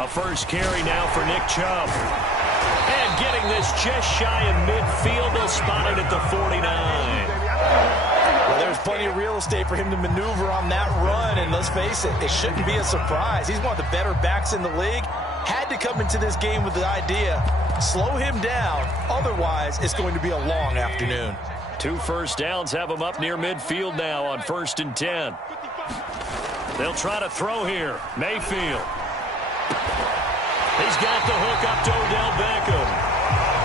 A first carry now for Nick Chubb. And getting this just shy of midfield, they'll spot it at the 49. Well, there's plenty of real estate for him to maneuver on that run, and let's face it, it shouldn't be a surprise. He's one of the better backs in the league. Had to come into this game with the idea, slow him down, otherwise it's going to be a long afternoon. 2 first downs have him up near midfield now on 1st and 10. They'll try to throw here. Mayfield. He's got the hook up to Odell Beckham.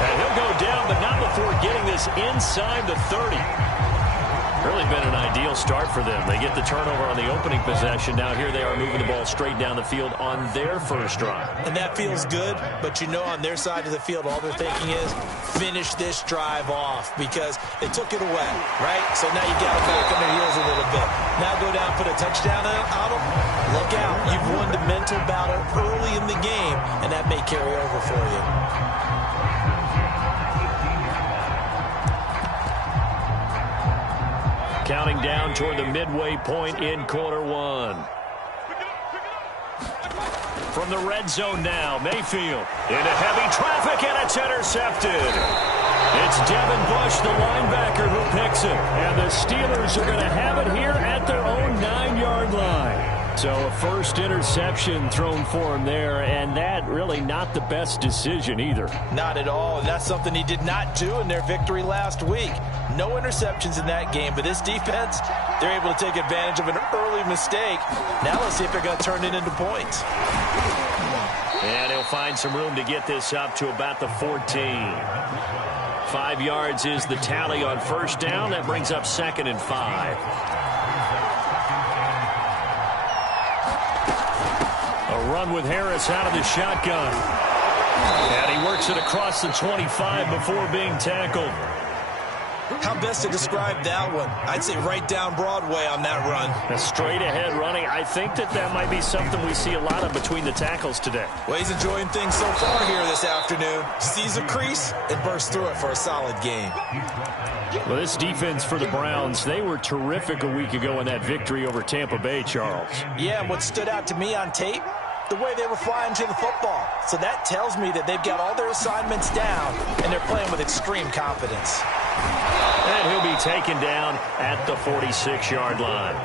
And he'll go down, but not before getting this inside the 30. Really been an ideal start for them. They get the turnover on the opening possession. Now here they are moving the ball straight down the field on their first drive. And that feels good, but you know on their side of the field, all they're thinking is finish this drive off because they took it away, right? So now you got to back on their heels a little bit. Now go down, put a touchdown on them. Look out. You've won the mental battle early in the game, and that may carry over for you. Counting down toward the midway point in quarter 1. From the red zone now, Mayfield into heavy traffic, and it's intercepted. It's Devin Bush, the linebacker, who picks it. And the Steelers are going to have it here at their own 9-yard line. So a first interception thrown for him there, and that really not the best decision either. Not at all, and that's something he did not do in their victory last week. No interceptions in that game, but this defense, they're able to take advantage of an early mistake. Now let's see if they're going to turn it into points. And he'll find some room to get this up to about the 14. 5 yards is the tally on first down. That brings up 2nd and 5. A run with Harris out of the shotgun. And he works it across the 25 before being tackled. How best to describe that one? I'd say right down Broadway on that run. A straight ahead running. I think that might be something we see a lot of between the tackles today. Well, he's enjoying things so far here this afternoon. Sees a crease and bursts through it for a solid game. Well, this defense for the Browns, they were terrific a week ago in that victory over Tampa Bay, Charles. Yeah, and what stood out to me on tape, the way they were flying to the football. So that tells me that they've got all their assignments down, and they're playing with extreme confidence. And he'll be taken down at the 46-yard line.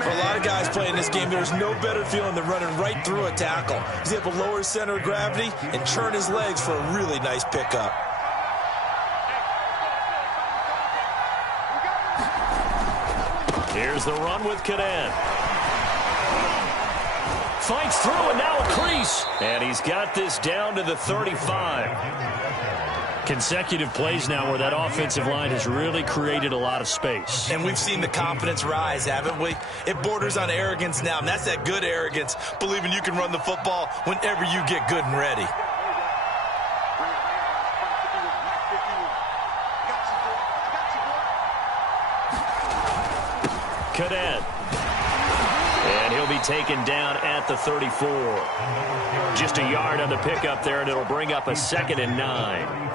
For a lot of guys playing this game, there's no better feeling than running right through a tackle. He's able to lower his center of gravity and churn his legs for a really nice pickup. Here's the run with Cadet. Fights through, and now a crease. And he's got this down to the 35. Consecutive plays now where that offensive line has really created a lot of space. And we've seen the confidence rise, haven't we? It borders on arrogance now, and that's that good arrogance, believing you can run the football whenever you get good and ready. Cadet. And he'll be taken down at the 34. Just a yard on the pickup there, and it'll bring up a 2nd and 9.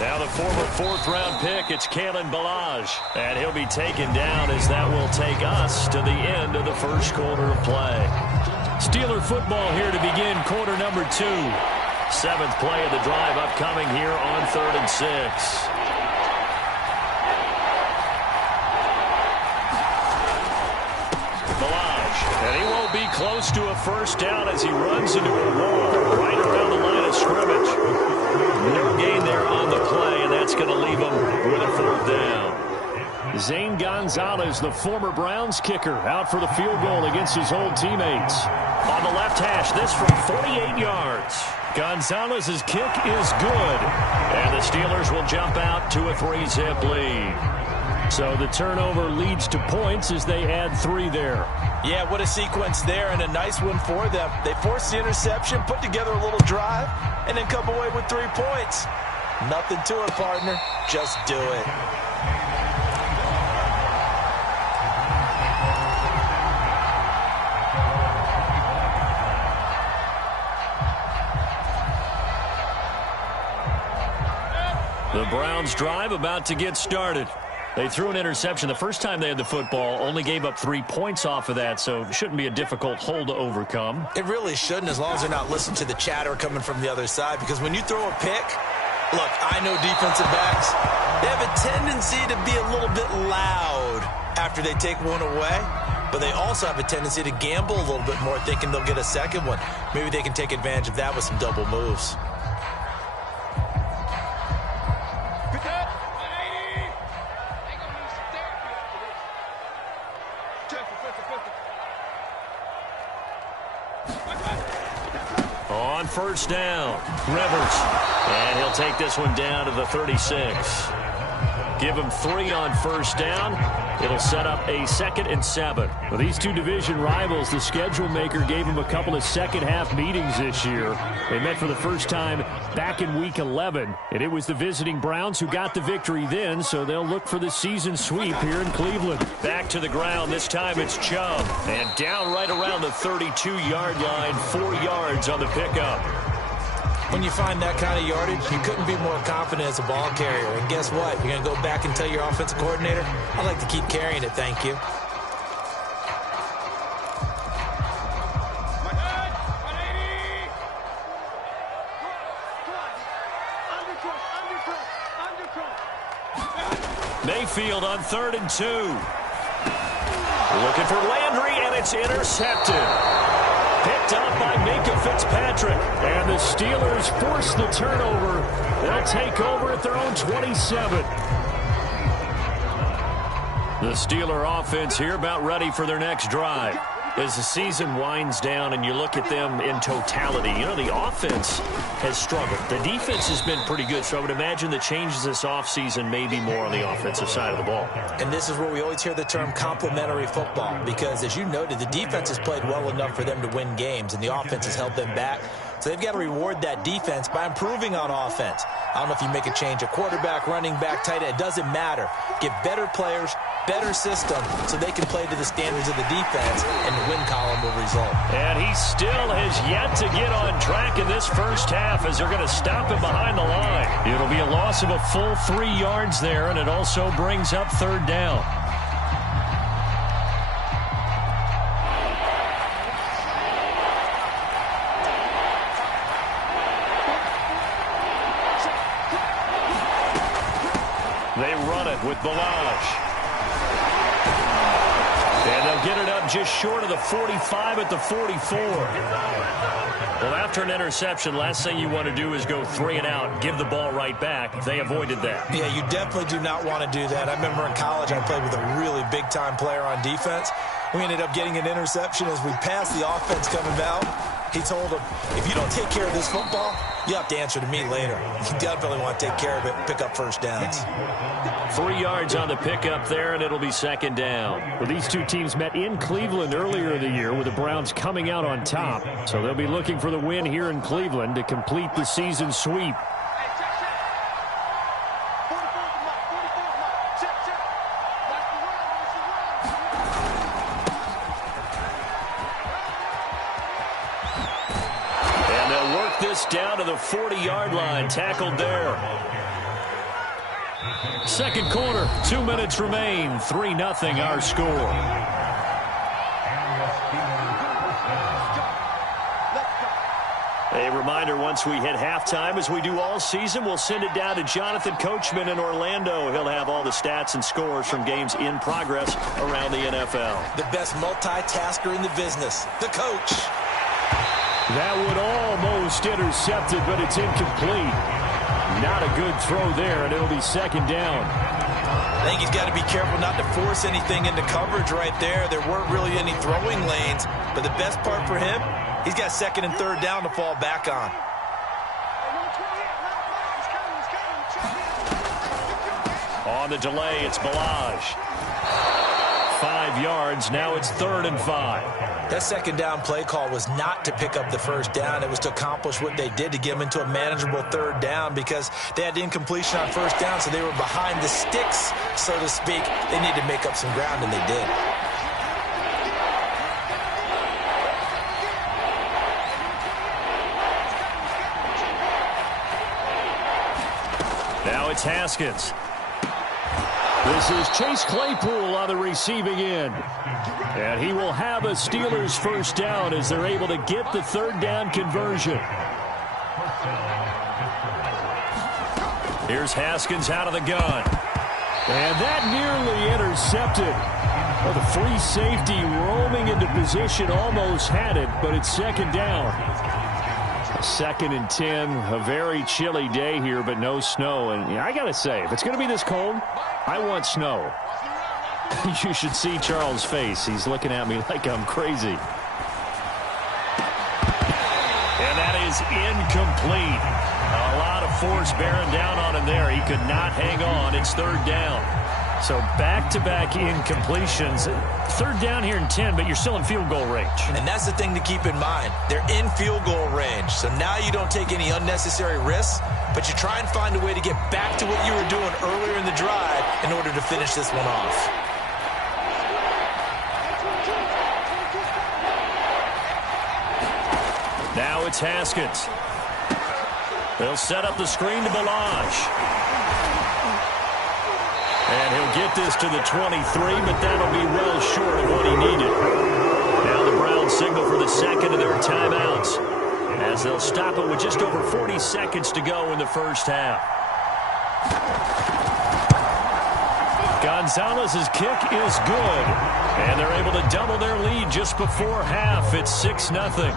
Now the former 4th-round pick, it's Kalen Ballage. And he'll be taken down as that will take us to the end of the first quarter of play. Steeler football here to begin quarter number 2. 7th play of the drive upcoming here on 3rd and 6. Ballage, and he won't be close to a first down as he runs into a wall right around the line of scrimmage. No gain there on the play, and that's going to leave him with a 4th down. Zane Gonzalez, the former Browns kicker, out for the field goal against his old teammates. On the left hash, this from 48 yards. Gonzalez's kick is good, and the Steelers will jump out to a 3-zip lead. So the turnover leads to points as they add 3 there. Yeah, what a sequence there, and a nice one for them. They forced the interception, put together a little drive, and then come away with 3 points. Nothing to it, partner. Just do it. The Browns drive about to get started. They threw an interception the first time they had the football, only gave up 3 points off of that, so it shouldn't be a difficult hole to overcome. It really shouldn't, as long as they're not listening to the chatter coming from the other side, because when you throw a pick, look, I know defensive backs, they have a tendency to be a little bit loud after they take one away, but they also have a tendency to gamble a little bit more, thinking they'll get a second one. Maybe they can take advantage of that with some double moves. On first down, Rivers. And he'll take this one down to the 36. Give him 3 on first down. It'll set up a 2nd and 7. Well, these two division rivals, the schedule maker gave them a couple of second-half meetings this year. They met for the first time back in Week 11, and it was the visiting Browns who got the victory then, so they'll look for the season sweep here in Cleveland. Back to the ground. This time it's Chubb. And down right around the 32-yard line, 4 yards on the pickup. When you find that kind of yardage, you couldn't be more confident as a ball carrier. And guess what? You're going to go back and tell your offensive coordinator, I'd like to keep carrying it, thank you. Mayfield on 3rd and 2. Looking for Landry, and it's intercepted. Picked up by Minkah Fitzpatrick. And the Steelers force the turnover. They'll take over at their own 27. The Steeler offense here about ready for their next drive. As the season winds down and you look at them in totality, you know, the offense has struggled. The defense has been pretty good, so I would imagine the changes this offseason may be more on the offensive side of the ball. And this is where we always hear the term complementary football, because as you noted, the defense has played well enough for them to win games, and the offense has held them back. So they've got to reward that defense by improving on offense. I don't know if you make a change at quarterback, running back, tight end. It doesn't matter. Get better players, better system, so they can play to the standards of the defense, and the win column will result. And he still has yet to get on track in this first half as they're going to stop him behind the line. It'll be a loss of a full 3 yards there, and it also brings up 3rd down. They run it with Balazs. And they'll get it up just short of the 45 at the 44. Well, after an interception, last thing you want to do is go 3 and out, give the ball right back. They avoided that. Yeah, you definitely do not want to do that. I remember in college I played with a really big-time player on defense. We ended up getting an interception as we passed the offense coming out. He told him, if you don't take care of this football, you have to answer to me later. You definitely want to take care of it, pick up first downs. 3 yards on the pickup there, and it'll be 2nd down. Well, these two teams met in Cleveland earlier in the year with the Browns coming out on top. So they'll be looking for the win here in Cleveland to complete the season sweep. And they'll work this down to the 40-yard line, tackled there. Second quarter, 2 minutes remain. 3-0 our score. A reminder, once we hit halftime, as we do all season, we'll send it down to Jonathan Coachman in Orlando. He'll have all the stats and scores from games in progress around the NFL. The best multitasker in the business, the coach. That would almost intercept it, but it's incomplete. Not a good throw there, and it'll be 2nd down. I think he's got to be careful not to force anything into coverage right there. There weren't really any throwing lanes, but the best part for him, he's got 2nd and 3rd down to fall back on. On the delay, it's Balazs. 5 yards. Now it's 3rd and 5. That 2nd down play call was not to pick up the first down. It was to accomplish what they did, to get them into a manageable 3rd down, because they had incompletion on first down, so they were behind the sticks, so to speak. They needed to make up some ground, and they did. Now it's Haskins. This is Chase Claypool on the receiving end. And he will have a Steelers first down as they're able to get the third down conversion. Here's Haskins out of the gun. And that nearly intercepted. Well, the free safety roaming into position almost had it, but it's second down. 2nd and 10, a very chilly day here, but no snow. And I got to say, if it's going to be this cold, I want snow. You should see Charles' face. He's looking at me like I'm crazy. And that is incomplete. A lot of force bearing down on him there. He could not hang on. It's third down. So back-to-back incompletions. Third down here in 10, but you're still in field goal range. And that's the thing to keep in mind. They're in field goal range. So now you don't take any unnecessary risks, but you try and find a way to get back to what you were doing earlier in the drive in order to finish this one off. Now it's Haskins. They'll set up the screen to Ballage. And he'll get this to the 23, but that'll be well short of what he needed. Now the Browns signal for the second of their timeouts as they'll stop it with just over 40 seconds to go in the first half. Gonzalez's kick is good, and they're able to double their lead just before half. It's 6-0.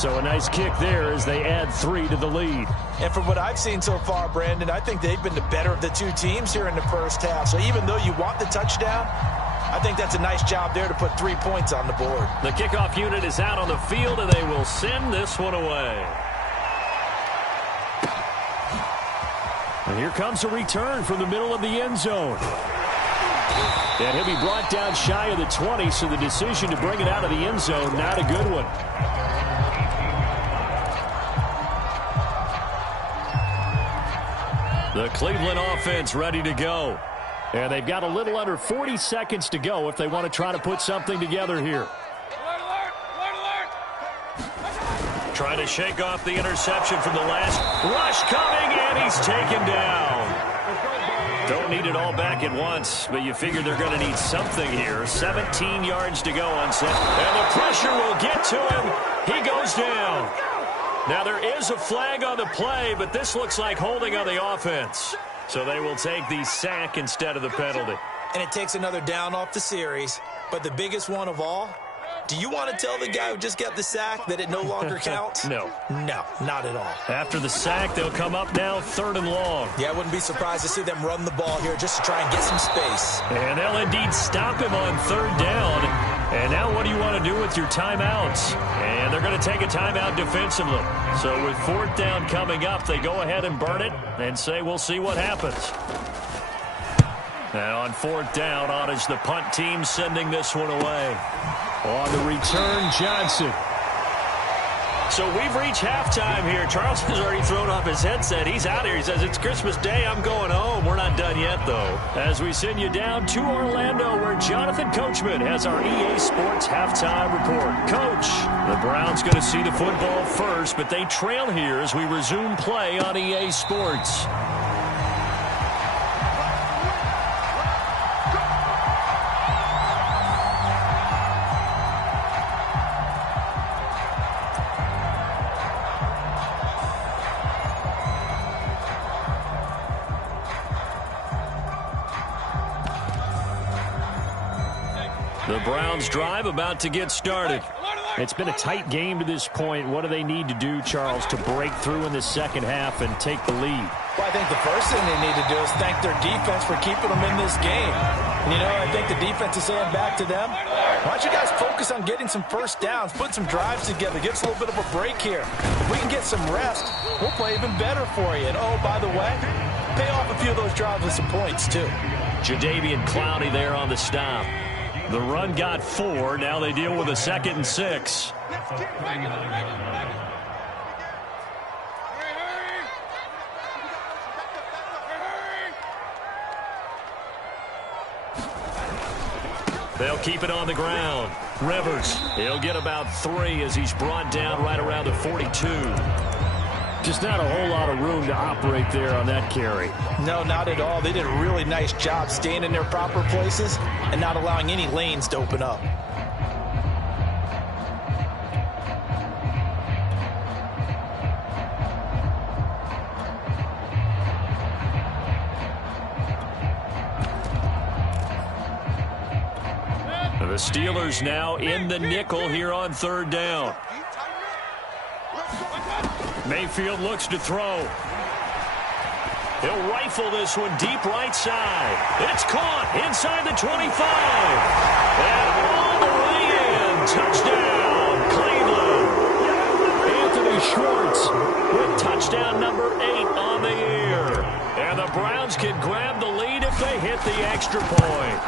So a nice kick there as they add 3 to the lead. And from what I've seen so far, Brandon, I think they've been the better of the two teams here in the first half. So even though you want the touchdown, I think that's a nice job there to put 3 points on the board. The kickoff unit is out on the field, and they will send this one away. And here comes a return from the middle of the end zone. And he'll be brought down shy of the 20, so the decision to bring it out of the end zone, not a good one. The Cleveland offense ready to go. And they've got a little under 40 seconds to go if they want to try to put something together here. Trying to shake off the interception from the last rush coming, and he's taken down. Don't need it all back at once, but you figure they're going to need something here. 17 yards to go on set. And the pressure will get to him. He goes down. Now, there is a flag on the play, but this looks like holding on the offense. So they will take the sack instead of the penalty. And it takes another down off the series. But the biggest one of all, do you want to tell the guy who just got the sack that it no longer counts? No. No, not at all. After the sack, they'll come up now 3rd and long. Yeah, I wouldn't be surprised to see them run the ball here just to try and get some space. And they'll indeed stop him on 3rd down. And now what do you want to do with your timeouts? And they're going to take a timeout defensively. So with 4th down coming up, they go ahead and burn it and say we'll see what happens. And on 4th down, on is the punt team sending this one away. On the return, Johnson. So we've reached halftime here. Charles has already thrown off his headset. He's out here. He says, it's Christmas Day. I'm going home. We're not done yet, though. As we send you down to Orlando, where Jonathan Coachman has our EA Sports halftime report. Coach, the Browns going to see the football first, but they trail here as we resume play on EA Sports. The Browns drive about to get started. It's been a tight game to this point. What do they need to do, Charles, to break through in the second half and take the lead? Well, I think the first thing they need to do is thank their defense for keeping them in this game. You know, I think the defense is saying back to them, why don't you guys focus on getting some first downs, put some drives together, give us a little bit of a break here. If we can get some rest, we'll play even better for you. And, oh, by the way, pay off a few of those drives with some points, too. Jadeveon Clowney there on the stop. The run got 4. Now they deal with a 2nd and 6. They'll keep it on the ground. Rivers, he'll get about 3 as he's brought down right around the 42. Just not a whole lot of room to operate there on that carry. No, not at all. They did a really nice job staying in their proper places and not allowing any lanes to open up. The Steelers now in the nickel here on third down. Mayfield looks to throw. He'll rifle this one deep right side. It's caught inside the 25. And all the way in. Touchdown, Cleveland. Anthony Schwartz with touchdown number 8 on the year. And the Browns can grab the lead if they hit the extra point.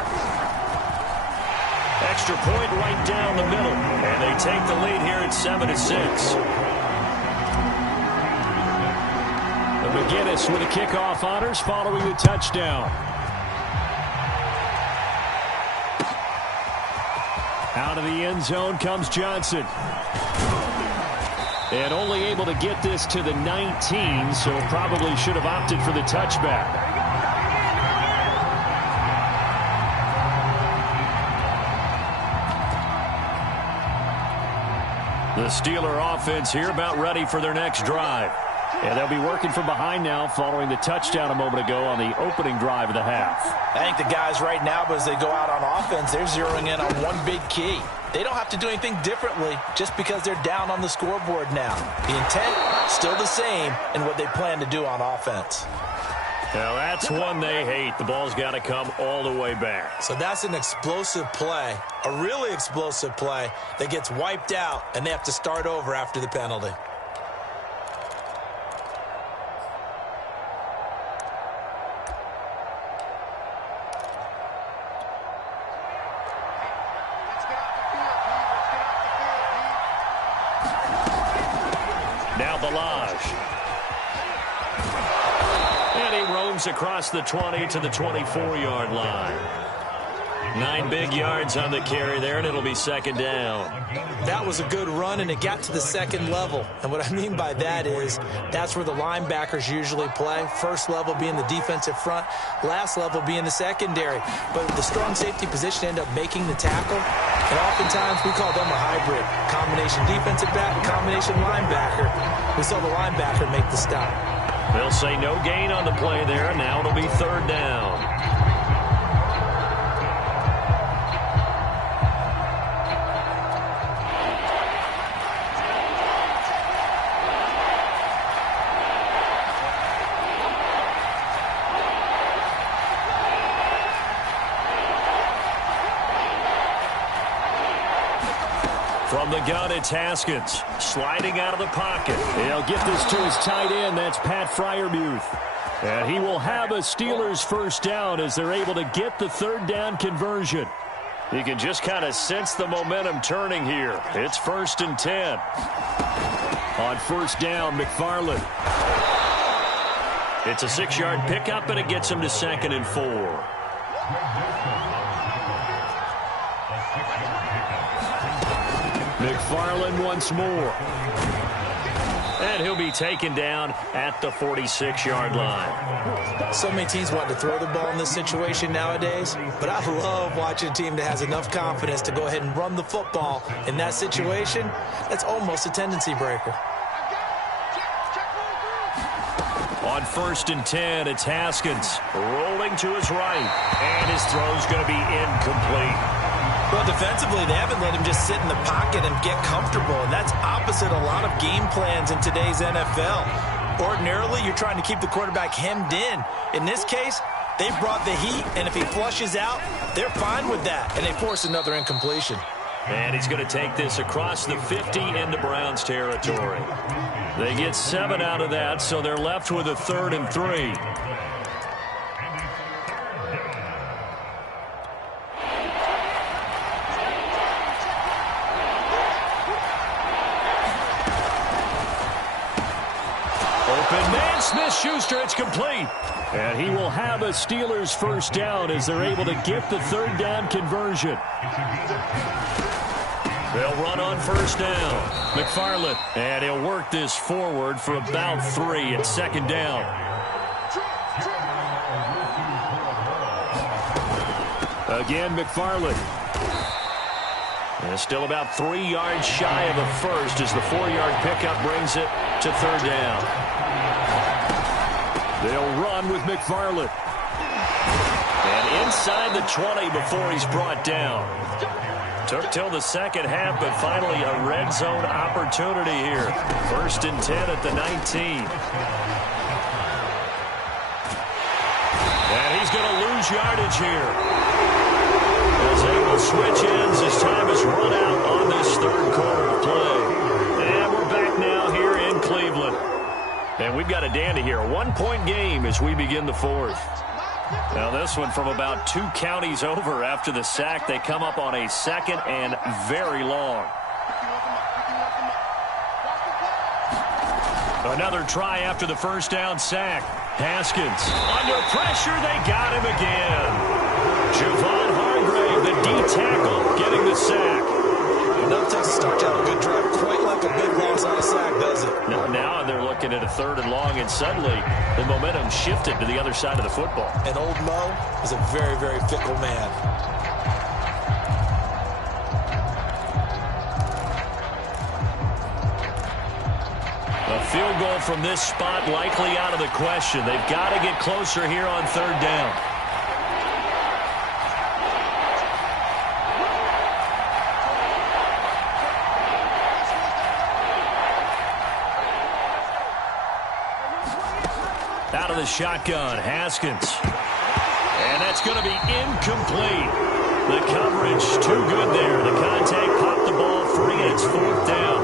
Extra point right down the middle. And they take the lead here at 7-6. McGinnis with the kickoff honors following the touchdown. Out of the end zone comes Johnson. And only able to get this to the 19, so probably should have opted for the touchback. The Steeler offense here about ready for their next drive. And they'll be working from behind now following the touchdown a moment ago on the opening drive of the half. I think the guys right now, as they go out on offense, they're zeroing in on one big key. They don't have to do anything differently just because they're down on the scoreboard now. The intent, still the same in what they plan to do on offense. Now that's one they hate. The ball's got to come all the way back. So that's an explosive play, a really explosive play that gets wiped out, and they have to start over after the penalty. Now Balaj. And he roams across the 20 to the 24-yard line. 9 big yards on the carry there, and it'll be second down. That was a good run, and it got to the second level. And what I mean by that is that's where the linebackers usually play. First level being the defensive front, last level being the secondary. But the strong safety position ended up making the tackle. And oftentimes we call them a hybrid. Combination defensive back, combination linebacker. We saw the linebacker make the stop. They'll say no gain on the play there. Now it'll be third down. From the gun, it's Haskins. Sliding out of the pocket. He'll get this to his tight end. That's Pat Freiermuth. And he will have a Steelers first down as they're able to get the third down conversion. You can just kind of sense the momentum turning here. It's 1st and 10. On first down, McFarland. It's a 6-yard pickup, and it gets him to 2nd and 4. McFarland once more. And he'll be taken down at the 46-yard line. So many teams want to throw the ball in this situation nowadays, but I love watching a team that has enough confidence to go ahead and run the football in that situation. That's almost a tendency breaker. On 1st and 10, it's Haskins rolling to his right, and his throw's going to be incomplete. Well, defensively, they haven't let him just sit in the pocket and get comfortable, and that's opposite a lot of game plans in today's NFL. Ordinarily, you're trying to keep the quarterback hemmed in. In this case, they brought the heat, and if he flushes out, they're fine with that, and they force another incompletion. And he's going to take this across the 50 into Browns territory. They get 7 out of that, so they're left with a 3rd and 3. Open man, Smith-Schuster, it's complete. And he will have a Steelers first down as they're able to get the third down conversion. They'll run on first down. McFarland, and he'll work this forward for about 3 at second down. Again, McFarland. And still about 3 yards shy of a first as the 4-yard pickup brings it to third down. They'll run with McFarland. And inside the 20 before he's brought down. Took till the second half, but finally a red zone opportunity here. 1st and 10 at the 19. And he's going to lose yardage here. As they will switch ends as time is run out on this third quarter of play. And we're back now here in Cleveland. And we've got a dandy here. A 1-point game as we begin the 4th. Now this one from about 2 counties over after the sack. They come up on a 2nd and very long. Another try after the first down sack. Haskins under pressure. They got him again. Javon Hargrave, the D-tackle, getting the sack. Enough to start out a good drive. Quite like a big loss on a sack, does it? Now they're looking at a 3rd and long, and suddenly the momentum shifted to the other side of the football. And old Mo is a very, very fickle man. A field goal from this spot likely out of the question. They've got to get closer here on 3rd down. Out of the shotgun, Haskins. And that's going to be incomplete. The coverage too good there. The contact popped the ball free, and it's 4th down.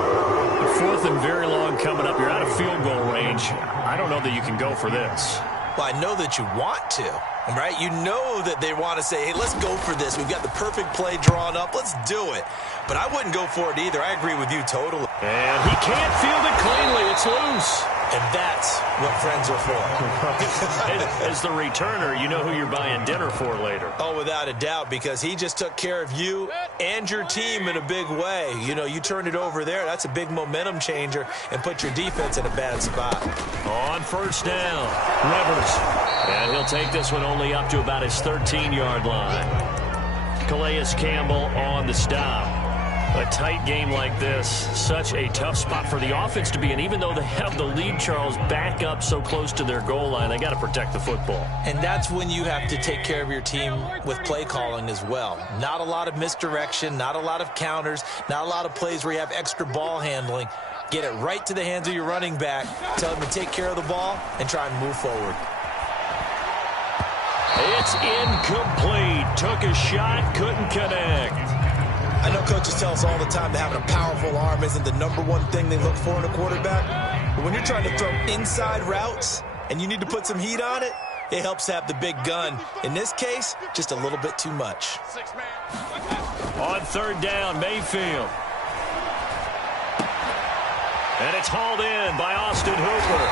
The 4th and very long coming up. You're out of field goal range. I don't know that you can go for this. Well, I know that you want to, right? You know that they want to say, hey, let's go for this. We've got the perfect play drawn up. Let's do it. But I wouldn't go for it either. I agree with you totally. And he can't field it cleanly. It's loose. And that's what friends are for. As the returner, you know who you're buying dinner for later. Oh, without a doubt, because he just took care of you and your team in a big way. You know, you turn it over there. That's a big momentum changer and put your defense in a bad spot. On first down, Rivers. And he'll take this one only up to about his 13-yard line. Calais Campbell on the stop. A tight game like this, such a tough spot for the offense to be in. Even though they have the lead, Charles, back up so close to their goal line, they got to protect the football. And that's when you have to take care of your team with play calling as well. Not a lot of misdirection, not a lot of counters, not a lot of plays where you have extra ball handling. Get it right to the hands of your running back, tell him to take care of the ball, and try and move forward. It's incomplete. Took a shot, couldn't connect. I know coaches tell us all the time that having a powerful arm isn't the #1 thing they look for in a quarterback. But when you're trying to throw inside routes and you need to put some heat on it, it helps to have the big gun. In this case, just a little bit too much. On 3rd down, Mayfield. And it's hauled in by Austin Hooper.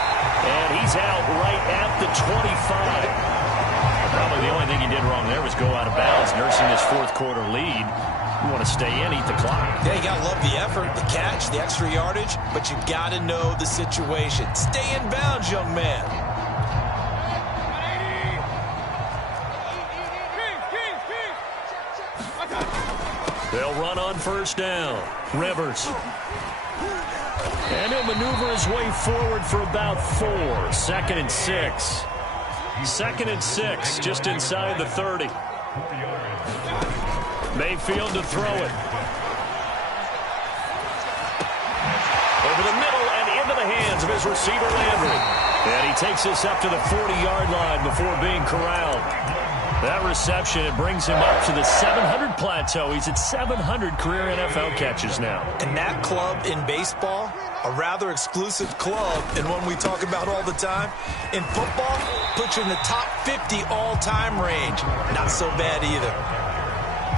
And he's out right at the 25. Probably the only thing he did wrong there was go out of bounds, nursing his 4th quarter lead. You want to stay in, eat the clock. Yeah, you got to love the effort, the catch, the extra yardage, but you got to know the situation. Stay in bounds, young man. They'll run on first down. Rivers. And he'll maneuver his way forward for about 4. 2nd and 6. 2nd and 6, just inside the 30. Mayfield to throw it. Over the middle and into the hands of his receiver, Landry. And he takes this up to the 40-yard line before being corralled. That reception, it brings him up to the 700 plateau. He's at 700 career NFL catches now. And that club in baseball, a rather exclusive club, and one we talk about all the time. In football, puts you in the top 50 all-time range. Not so bad either.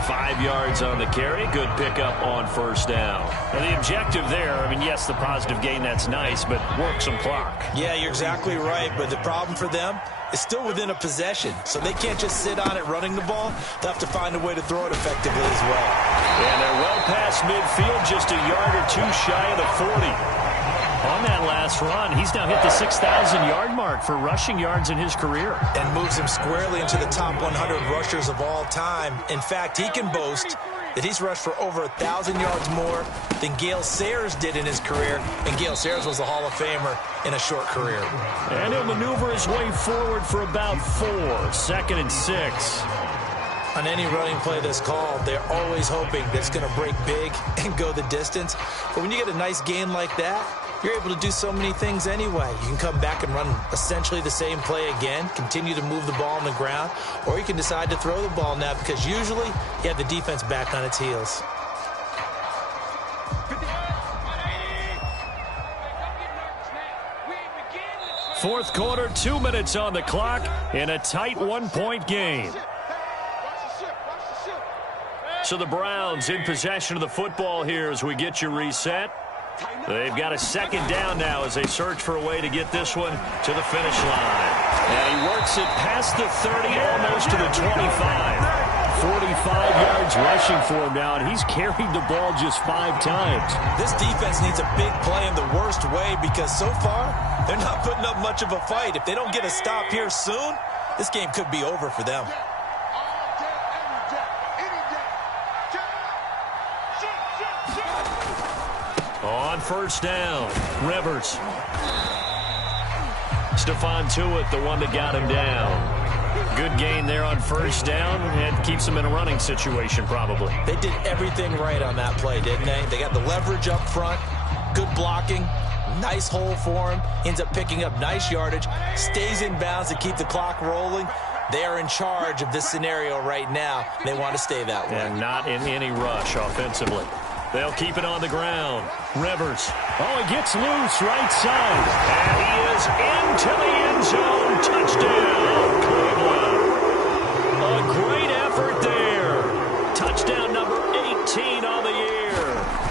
5 yards on the carry. Good pickup on first down. And the objective there, I mean, yes, the positive gain, that's nice, but work some clock. Yeah, you're exactly right, but the problem for them is still within a possession, so they can't just sit on it running the ball. They'll have to find a way to throw it effectively as well. And they're well past midfield, just a yard or two shy of the 40. On that last run, he's now hit the 6,000-yard mark for rushing yards in his career. And moves him squarely into the top 100 rushers of all time. In fact, he can boast that he's rushed for over 1,000 yards more than Gale Sayers did in his career. And Gale Sayers was a Hall of Famer in a short career. And he'll maneuver his way forward for about 4. 2nd and 6. On any running play that's called, they're always hoping that it's going to break big and go the distance. But when you get a nice gain like that, you're able to do so many things anyway. You can come back and run essentially the same play again, continue to move the ball on the ground, or you can decide to throw the ball now because usually you have the defense back on its heels. Fourth quarter, 2 minutes on the clock in a tight 1-point game. So the Browns in possession of the football here as we get you reset. They've got a second down now as they search for a way to get this one to the finish line. And he works it past the 30, almost to the 25. 45 yards rushing for him now, and he's carried the ball just 5 times. This defense needs a big play in the worst way because so far they're not putting up much of a fight. If they don't get a stop here soon, this game could be over for them. On first down, Rivers. Stephon Tuitt, the one that got him down. Good gain there on first down and keeps him in a running situation probably. They did everything right on that play, didn't they? They got the leverage up front, good blocking, nice hole for him, ends up picking up nice yardage, stays in bounds to keep the clock rolling. They are in charge of this scenario right now. They want to stay that way. And not in any rush offensively. They'll keep it on the ground. Rivers. Oh, he gets loose right side. And he is into the end zone. Touchdown, Cleveland. A great effort there. Touchdown number 18 on the year.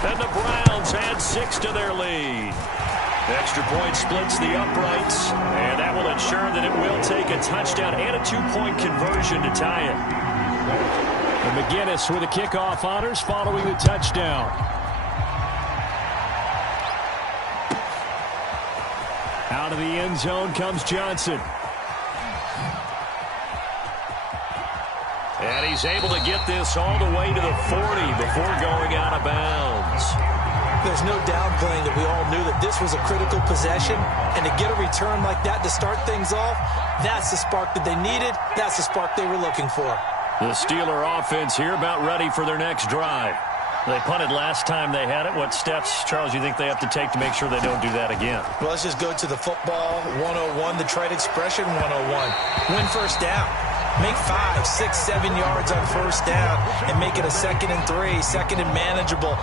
And the Browns add 6 to their lead. Extra point splits the uprights, and that will ensure that it will take a touchdown and a 2-point conversion to tie it. And McGinnis with the kickoff honors following the touchdown. Out of the end zone comes Johnson. And he's able to get this all the way to the 40 before going out of bounds. There's no downplaying that we all knew that this was a critical possession, and to get a return like that to start things off, that's the spark that they needed. That's the spark they were looking for. The Steeler offense here about ready for their next drive. They punted last time they had it. What steps, Charles, you think they have to take to make sure they don't do that again? Well, let's just go to the football 101, the trade expression 101. Win first down. Make 5, 6, 7 yards on first down and make it a 2nd and 3, 2nd and manageable.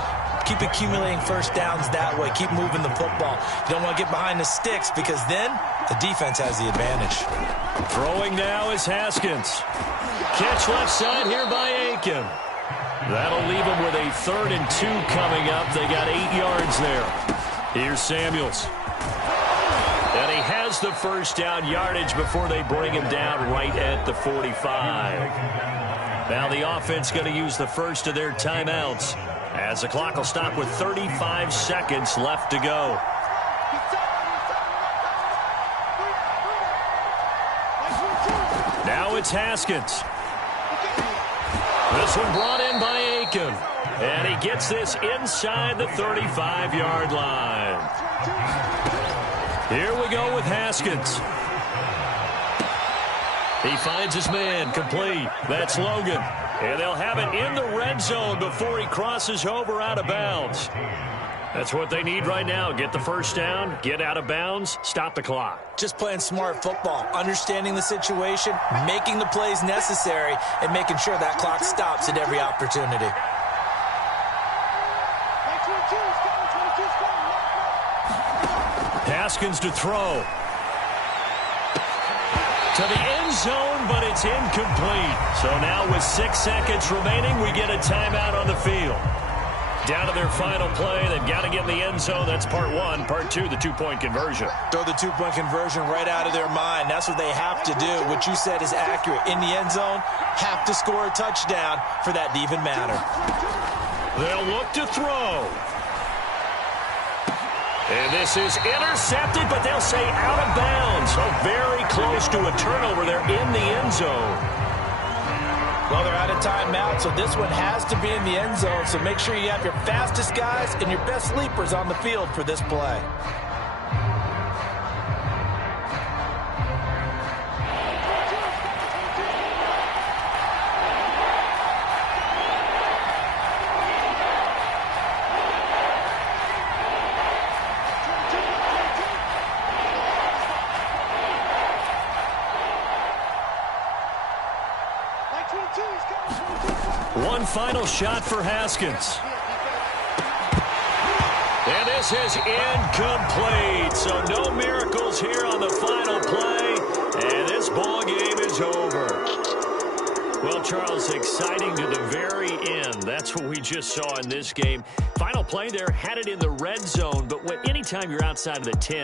Keep accumulating first downs that way. Keep moving the football. You don't want to get behind the sticks because then the defense has the advantage. Throwing now is Haskins. Catch left side here by Aiken. That'll leave them with a 3rd and 2 coming up. They got 8 yards there. Here's Samuels. And he has the first down yardage before they bring him down right at the 45. Now the offense going to use the first of their timeouts as the clock will stop with 35 seconds left to go. Now it's Haskins. This one brought in by Aiken. And he gets this inside the 35-yard line. Here we go with Haskins. He finds his man, complete. That's Logan. And they'll have it in the red zone before he crosses over out of bounds. That's what they need right now. Get the first down, get out of bounds, stop the clock. Just playing smart football, understanding the situation, making the plays necessary, and making sure that clock stops at every opportunity. Haskins to throw. To the end zone, but it's incomplete. So now with 6 seconds remaining, we get a timeout on the field. Down to their final play. They've got to get in the end zone. That's part one. Part two, the two-point conversion. Throw the two-point conversion right out of their mind. That's what they have to do. What you said is accurate. In the end zone, have to score a touchdown for that to even matter. They'll look to throw. And this is intercepted, but they'll say out of bounds. So very close to a turnover there in the end zone. Well, they're out of timeout, so this one has to be in the end zone. So make sure you have your fastest guys and your best sleepers on the field for this play. One final shot for Haskins. And this is incomplete. So no miracles here on the final play. And this ball game is over. Well, Charles, exciting to the very end. That's what we just saw in this game. Final play there, had it in the red zone. But anytime you're outside of the 10,